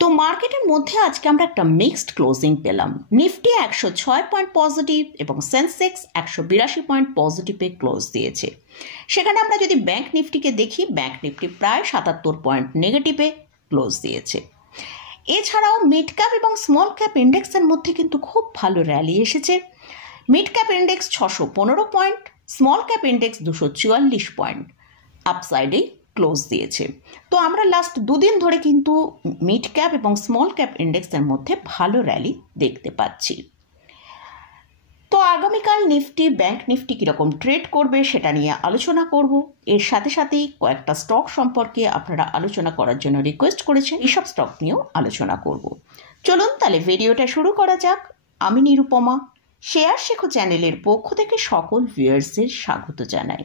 তো মার্কেটের মধ্যে আজকে আমরা একটা মিক্সড ক্লোজিং পেলাম। নিফটি 106 পয়েন্ট পজিটিভ এবং সেন্সেক্স 182 পয়েন্ট পজিটিভে ক্লোজ দিয়েছে। সেখানে আমরা যদি ব্যাংক নিফটিকে দেখি, ব্যাংক নিফটি প্রায় 77 পয়েন্ট নেগেটিভে ক্লোজ দিয়েছে। এছাড়াও মিড ক্যাপ এবং স্মল ক্যাপ ইন্ডেক্সের মধ্যে কিন্তু খুব ভালো র্যালি এসেছে। Mid cap index 615 point, small cap index 244 point আপসাইডে ক্লোজ দিয়েছে। তো আমরা লাস্ট দুদিন ধরে কিন্তু মিড ক্যাপ এবং স্মল ক্যাপ ইন্ডেক্সের মধ্যে ভালো র্যালি দেখতে পাচ্ছি। তো আগামীকাল নিফটি ব্যাংক নিফটি কীরকম ট্রেড করবে সেটা নিয়ে আলোচনা করব। এর সাথে সাথেই কয়েকটা স্টক সম্পর্কে আপনারা আলোচনা করার জন্য রিকোয়েস্ট করেছেন, এইসব স্টক নিয়েও আলোচনা করব। চলুন তাহলে ভিডিওটা শুরু করা যাক। আমি নিরুপমা, শেয়ার শেখো চ্যানেলের পক্ষ থেকে সকল ভিউয়ার্সের স্বাগত জানাই।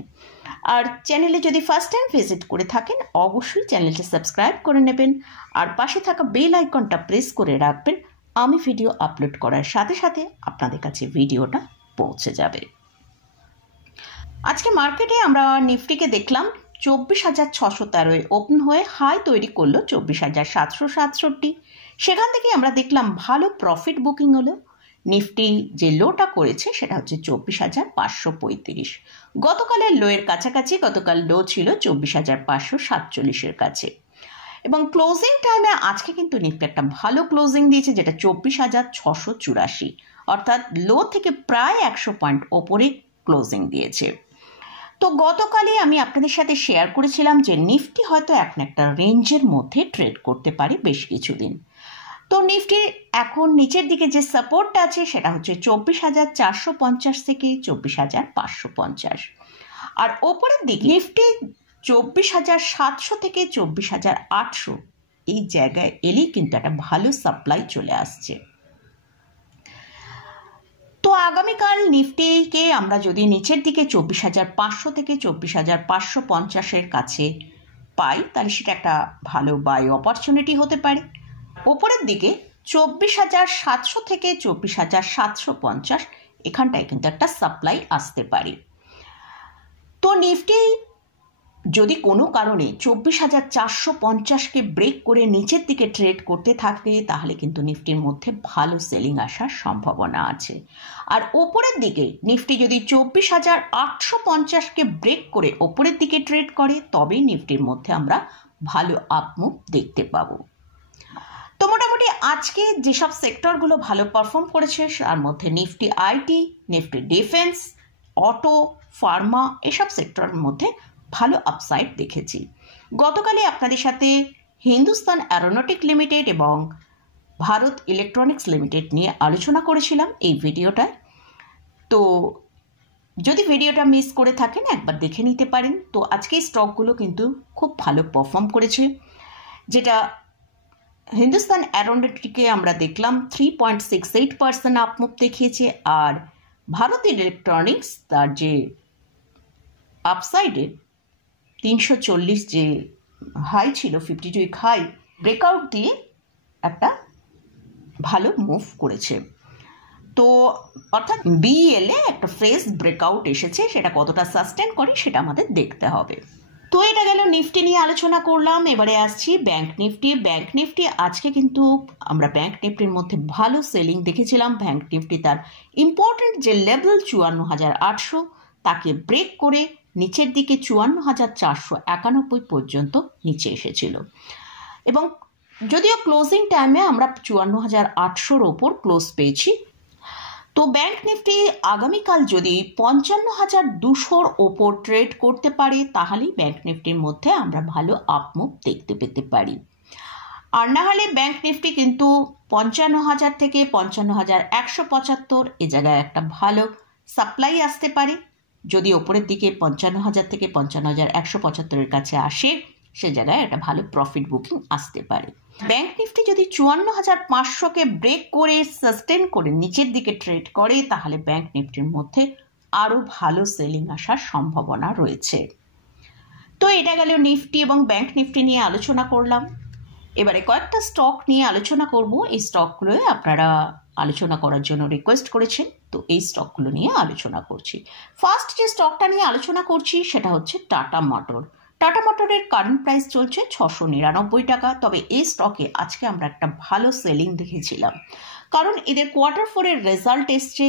আর চ্যানেলে যদি ফার্স্ট টাইম ভিজিট করে থাকেন অবশ্যই চ্যানেলটা সাবস্ক্রাইব করে নেবেন আর পাশে থাকা বেল আইকনটা প্রেস করে রাখবেন। আমি ভিডিও আপলোড করার সাথে সাথে আপনাদের কাছে ভিডিওটা পৌঁছে যাবে। আজকে মার্কেটে আমরা নিফটিকে দেখলাম 24,613 ওপেন হয়ে হাই তৈরি করলো 24,767। সেখান থেকে আমরা দেখলাম ভালো প্রফিট বুকিং হলো। নিফটি যে লোটা করেছে সেটা হচ্ছে 24,535। গতকালের লোয়ের কাছাকাছি, গতকাল লো ছিল 24,547 কাছে। এবং ক্লোজিং টাইমে আজকে কিন্তু নিফটি একটা ভালো ক্লোজিং দিয়েছে, যেটা 24,684, অর্থাৎ লো থেকে প্রায় 100 পয়েন্ট ওপরে ক্লোজিং দিয়েছে। তো গতকালই আমি আপনাদের সাথে শেয়ার করেছিলাম যে নিফটি হয়তো একটা রেঞ্জের মধ্যে ট্রেড করতে পারে বেশ কিছুদিন। তো নিফটি এখন নিচের দিকে যে সাপোর্টটা আছে সেটা হচ্ছে 24,450 থেকে 24,550, আর ওপরের দিকে নিফটি 24,700 থেকে 24,800 এই জায়গায় এলেই কিন্তু একটা ভালো সাপ্লাই চলে আসছে। তো আগামীকাল নিফটিকে আমরা যদি নিচের দিকে 24,500 থেকে 24,550 কাছে পাই তাহলে সেটা একটা ভালো বাই অপরচুনিটি হতে পারে। ওপরের দিকে 24,700 থেকে 24,750 এখানটায় কিন্তু একটা সাপ্লাই আসতে পারে। তো নিফটি যদি কোনো কারণে 24,450কে ব্রেক করে নিচের দিকে ট্রেড করতে থাকে তাহলে কিন্তু নিফটির মধ্যে ভালো সেলিং আসার সম্ভাবনা আছে। আর ওপরের দিকে নিফটি যদি 24,850কে ব্রেক করে ওপরের দিকে ট্রেড করে তবেই নিফটির মধ্যে আমরা ভালো আপমুভ দেখতে পাবো। তো মোটামুটি আজকে যেসব সেক্টরগুলো ভালো পারফর্ম করেছে তার মধ্যে Nifty IT, Nifty defence, auto, Pharma এসব সেক্টরের মধ্যে ভালো আপসাইড দেখেছি। গতকালে আপনাদের সাথে হিন্দুস্তান অ্যারোনটিক লিমিটেড এবং ভারত ইলেকট্রনিক্স লিমিটেড নিয়ে আলোচনা করেছিলাম এই ভিডিওটায়। তো যদি ভিডিওটা মিস করে থাকেন একবার দেখে নিতে পারেন। তো আজকে এই স্টকগুলো কিন্তু খুব ভালো পারফর্ম করেছে, যেটা হিন্দুস্তান অ্যারোনটিকে আমরা দেখলাম 3.68% আপমুভ দেখিয়েছে, আর ভারত ইলেকট্রনিক্স তার যে আপসাইডে 340 যে হাই ছিল 52 উইক হাই ব্রেকআউট দিয়ে একটা ভালো মুভ করেছে। তো অর্থাৎ বিএলএ একটা ফ্রেশ ব্রেকআউট এসেছে, সেটা কতটা সাস্টেন করে সেটা আমাদের দেখতে হবে। তো এটা গেল নিফটি নিয়ে আলোচনা করলাম। এবারে আসছি ব্যাংক নিফটি। ব্যাংক নিফটি আজকে কিন্তু আমরা ব্যাংক নিফটির মধ্যে ভালো সেলিং দেখেছিলাম। ব্যাংক নিফটি তার ইম্পর্টেন্ট যে লেভেল 54,800 তাকে ব্রেক করে নিচের দিকে 54,491 পর্যন্ত নিচে এসেছিল, এবং যদিও ক্লোজিং টাইমে আমরা 54,800 ওপর ক্লোজ পেয়েছি। তো ব্যাংক নিফটি আগামীকাল যদি 55,200 ওপর ট্রেড করতে পারে তাহলেই ব্যাংক নিফটির মধ্যে আমরা ভালো আপমুভ দেখতে পেতে পারি। আর না হলে ব্যাংক নিফটি কিন্তু 55,000 থেকে 55,175 এ জায়গায় একটা ভালো সাপ্লাই আসতে পারে। যদি ওপরের দিকে 55,000 থেকে 55,175 কাছে আসে সে জায়গায় একটা ভালো প্রফিট বুকিং আসতে পারে। ব্যাংক নিফটি যদি 54,500কে ব্রেক করে সাস্টেন করে নিচের দিকে ট্রেড করে তাহলে ব্যাংক নিফটির মধ্যে আরও ভালো সেলিং আসার সম্ভাবনা রয়েছে। তো এটা গেল নিফটি এবং ব্যাংক নিফটি নিয়ে আলোচনা করলাম। এবারে কয়েকটা স্টক নিয়ে আলোচনা করব। এই স্টকগুলো আপনারা আলোচনা করার জন্য রিকোয়েস্ট করেছেন, তো এই স্টকগুলো নিয়ে আলোচনা করছি। ফার্স্ট যে স্টকটা নিয়ে আলোচনা করছি সেটা হচ্ছে টাটা মোটর। টাটা মোটরের কারেন্ট প্রাইস চলছে 699 টাকা। তবে এই স্টকে আজকে আমরা একটা ভালো সেলিং দেখেছিলাম, কারণ এদের কোয়ার্টার ফোরের রেজাল্ট এসছে।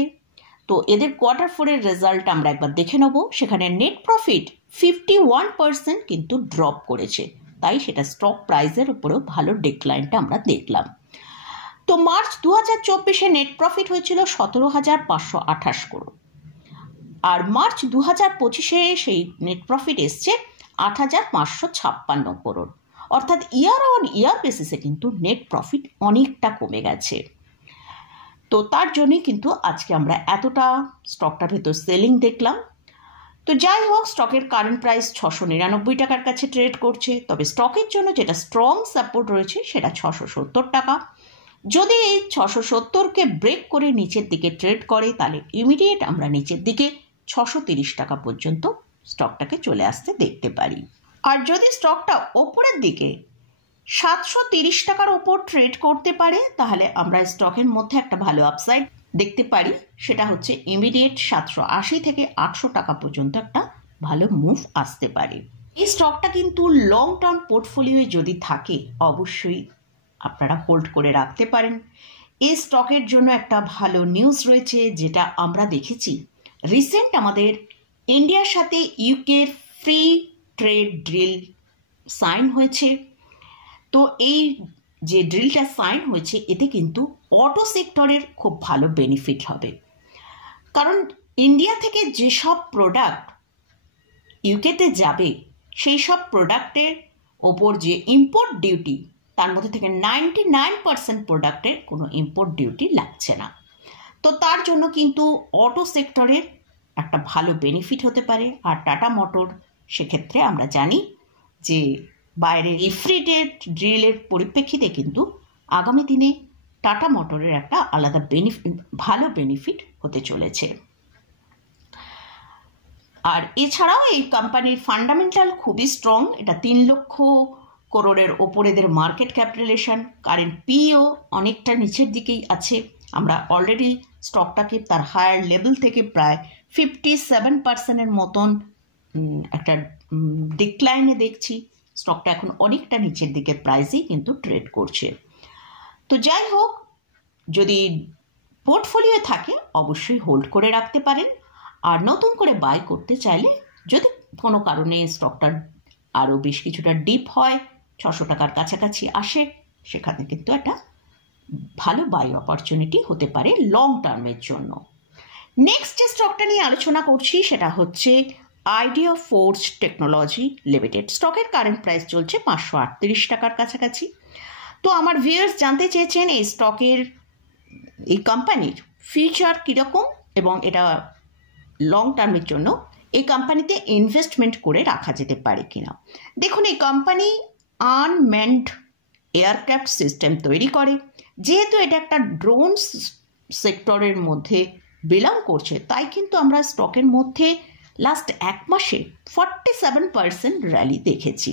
তো এদের কোয়ার্টার ফোরের রেজাল্ট আমরা একবার দেখে নেব। সেখানে নেট প্রফিট 51% কিন্তু ড্রপ করেছে, তাই সেটা স্টক প্রাইসের উপরেও ভালো ডিক্লাইনটা আমরা দেখলাম। তো মার্চ 2024-এ নেট প্রফিট হয়েছিল 17,528 করোড়, আর মার্চ 2025-এ সেই নেট প্রফিট এসছে 8,556 করোড়। অর্থাৎ ইয়ার অন ইয়ার বেসিসে কিন্তু নেট প্রফিট অনেকটা কমে গেছে। তো তার জন্যই কিন্তু আজকে আমরা এতটা স্টকটার ভেতর সেলিং দেখলাম। তো যাই হোক, স্টকের কারেন্ট প্রাইস 699 টাকার কাছে ট্রেড করছে। তবে স্টকের জন্য যেটা স্ট্রং সাপোর্ট রয়েছে সেটা 670 টাকা। যদি এই 670কে ব্রেক করে নিচের দিকে ট্রেড করে, তাহলে ইমিডিয়েট আমরা নিচের দিকে 630 টাকা পর্যন্ত স্টকটাকে চলে আসতে দেখতে পারি। আর যদি স্টকটা ওপরের দিকে 730 টাকার ওপর ট্রেড করতে পারে, তাহলে আমরা স্টকের মধ্যে একটা ভালো আপসাইড দেখতে পারি। সেটা হচ্ছে ইমিডিয়েট 780 থেকে 800 টাকা পর্যন্ত একটা ভালো মুভ আসতে পারে। এই স্টকটা কিন্তু লং টার্ম পোর্টফোলিওয়ে যদি থাকে, অবশ্যই আপনারা হোল্ড করে রাখতে পারেন। এই স্টকের জন্য একটা ভালো নিউজ রয়েছে, যেটা আমরা দেখেছি রিসেন্ট আমাদের ইন্ডিয়ার সাথে ইউকের ফ্রি ট্রেড ড্রিল সাইন হয়েছে। তো এই যে ড্রিলটা সাইন হয়েছে, এতে কিন্তু অটো সেক্টরের খুব ভালো বেনিফিট হবে। কারণ ইন্ডিয়া থেকে যেসব প্রোডাক্ট ইউকেতে যাবে, সেই সব প্রোডাক্টের ওপর যে ইম্পোর্ট ডিউটি, তার মধ্যে থেকে 99% প্রোডাক্টের কোনো ইম্পোর্ট ডিউটি লাগছে না। তো তার জন্য কিন্তু অটো সেক্টরের একটা ভালো বেনিফিট হতে পারে। আর টাটা মোটর সেক্ষেত্রে আমরা জানি যে বাইরের এই ফ্রি ট্রেড ড্রিলের পরিপ্রেক্ষিতে কিন্তু আগামী দিনে টাটা মোটরের একটা আলাদা ভালো বেনিফিট হতে চলেছে। আর এছাড়াও এই কোম্পানির ফান্ডামেন্টাল খুবই স্ট্রং। এটা 3 লক্ষ করোড়ের ওপর এদের মার্কেট ক্যাপিটালাইজেশন, কারেন্ট পিও অনেকটা নিচের দিকেই আছে। আমরা অলরেডি স্টকটাকে তার হায়ার লেভেল থেকে প্রায় 57%-এর মতন একটা ডিক্লাইনে দেখছি। স্টকটা এখন অনেকটা নিচের দিকে প্রাইসেই কিন্তু ট্রেড করছে। তো যাই হোক, যদি পোর্টফোলিও থাকে অবশ্যই হোল্ড করে রাখতে পারেন। আর নতুন করে বাই করতে চাইলে, যদি কোনো কারণে স্টকটা আরও বেশ কিছুটা ডিপ হয়, 600 টাকার কাছাকাছি আসে, সেখানে কিন্তু একটা ভালো বাই অপরচুনিটি হতে পারে লং টার্মের জন্য। নেক্সট যে স্টকটা নিয়ে আলোচনা করছি সেটা হচ্ছে আইডিয়া ফোর্স টেকনোলজি লিমিটেড। স্টকের কারেন্ট প্রাইস চলছে 538 টাকার কাছাকাছি। তো আমার ভিউয়ার্স জানতে চেয়েছেন এই স্টকের, এই কোম্পানির ফিউচার কীরকম এবং এটা লং টার্মের জন্য এই কোম্পানিতে ইনভেস্টমেন্ট করে রাখা যেতে পারে কিনা। দেখুন, এই কোম্পানি আনম্যানড এয়ারক্রাফট সিস্টেম তৈরি করে। যেহেতু এটা একটা ড্রোন সেক্টরের মধ্যে বিলং করছে, তাই কিন্তু আমরা স্টকের মধ্যে লাস্ট 1 মাসে 47% র্যালি দেখেছি।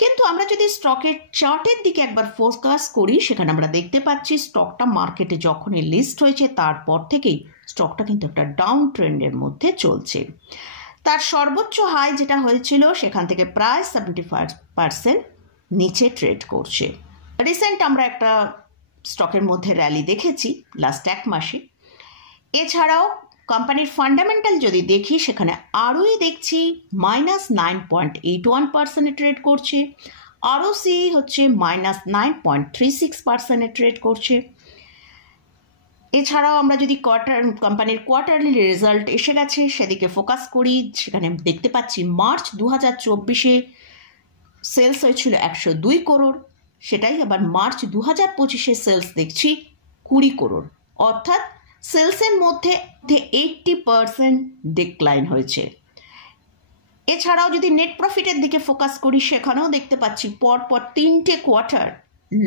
কিন্তু আমরা যদি স্টকের চার্টের দিকে একবার ফোকাস করি, সেখানে আমরা দেখতে পাচ্ছি স্টকটা মার্কেটে যখনই লিস্ট হয়েছে তারপর থেকেই স্টকটা কিন্তু একটা ডাউন ট্রেন্ডের মধ্যে চলছে। তার সর্বোচ্চ হাই যেটা হয়েছিল, সেখান থেকে প্রায় 75% নিচে ট্রেড করছে। রিসেন্ট আমরা একটা স্টকের মধ্যে র্যালি দেখেছি লাস্ট 1 মাসে। এছাড়াও কোম্পানির ফান্ডামেন্টাল যদি দেখি, সেখানে আরওই দেখছি -9.81%-এ ট্রেড করছে। আরওসি হচ্ছে -9.36%-এ ট্রেড করছে। এছাড়াও আমরা যদি কোম্পানির কোয়ার্টারলি রেজাল্ট এসে গেছে সেদিকে ফোকাস করি, সেখানে দেখতে পাচ্ছি মার্চ 2024-এ সেলস হয়েছিল 102 করোড়, সেটাই আবার মার্চ 2025-এ সেলস দেখছি 20 করোড়। অর্থাৎ সেলসের মধ্যে 80% ডিক্লাইন হয়েছে। এছাড়াও যদি নেট প্রফিটের দিকে ফোকাস করি, সেখানেও দেখতে পাচ্ছি পরপর 3টে কোয়ার্টার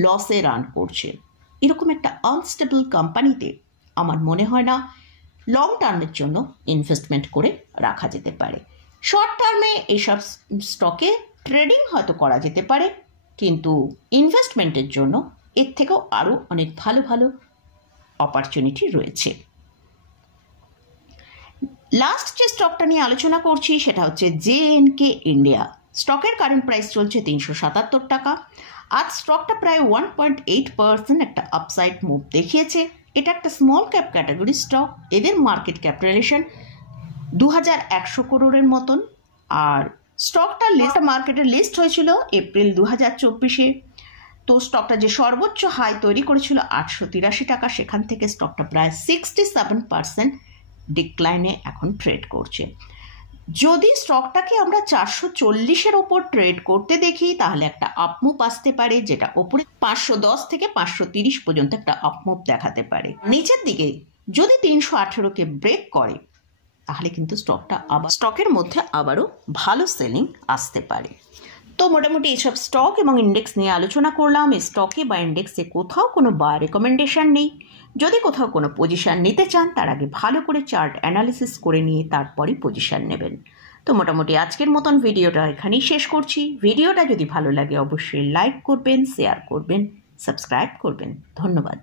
লসে রান করছে। এরকম একটা আনস্টেবল কোম্পানিতে আমার মনে হয় না লং টার্মের জন্য ইনভেস্টমেন্ট করে রাখা যেতে পারে। শর্ট টার্মে এইসব স্টকে ট্রেডিং হয়তো করা যেতে পারে, কিন্তু ইনভেস্টমেন্টের জন্য এর থেকেও আরও অনেক ভালো ভালো অপরচুনিটি রয়েছে। লাস্ট যে স্টকটা নিয়ে আলোচনা করছি সেটা হচ্ছে JNK ইন্ডিয়া। স্টকের কারেন্ট প্রাইস চলছে 377 টাকা। আজ স্টকটা প্রায় 1.8% একটা আপসাইড মুভ দেখিয়েছে। এটা একটা স্মল ক্যাপ ক্যাটাগরি স্টক। এদের মার্কেট ক্যাপিটালাইজেশন 2100 করোড়ের মতন। আর স্টকটা মার্কেটে লিস্ট হয়েছিল এপ্রিল 2024-এ। তো স্টকটা যে সর্বোচ্চ হাই তৈরি করেছিল 883 টাকা, সেখান থেকে স্টকটা প্রায় 67% ডিক্লাইনে এখন ট্রেড করছে। যদি স্টকটাকে আমরা 440-এর ওপর ট্রেড করতে দেখি তাহলে একটা আপমুভ আসতে পারে, যেটা ওপরে 510 থেকে 530 পর্যন্ত একটা আপমুভ দেখাতে পারে। নিচের দিকে যদি 318-কে ব্রেক করে তাহলে কিন্তু স্টকের মধ্যে আবারও ভালো সেলিং আসতে পারে। তো মোটামুটি এইসব স্টক এবং ইন্ডেক্স নিয়ে আলোচনা করলাম। এই স্টকে বা ইন্ডেক্সে কোথাও কোনো বাই রেকমেন্ডেশন নেই। যদি কোথাও কোনো পজিশন নিতে চান তার আগে ভালো করে চার্ট অ্যানালিসিস করে নিয়ে তারপরই পজিশন নেবেন। তো মোটামুটি আজকের মতন ভিডিওটা এখানেই শেষ করছি। ভিডিওটা যদি ভালো লাগে অবশ্যই লাইক করবেন, শেয়ার করবেন, সাবস্ক্রাইব করবেন। ধন্যবাদ।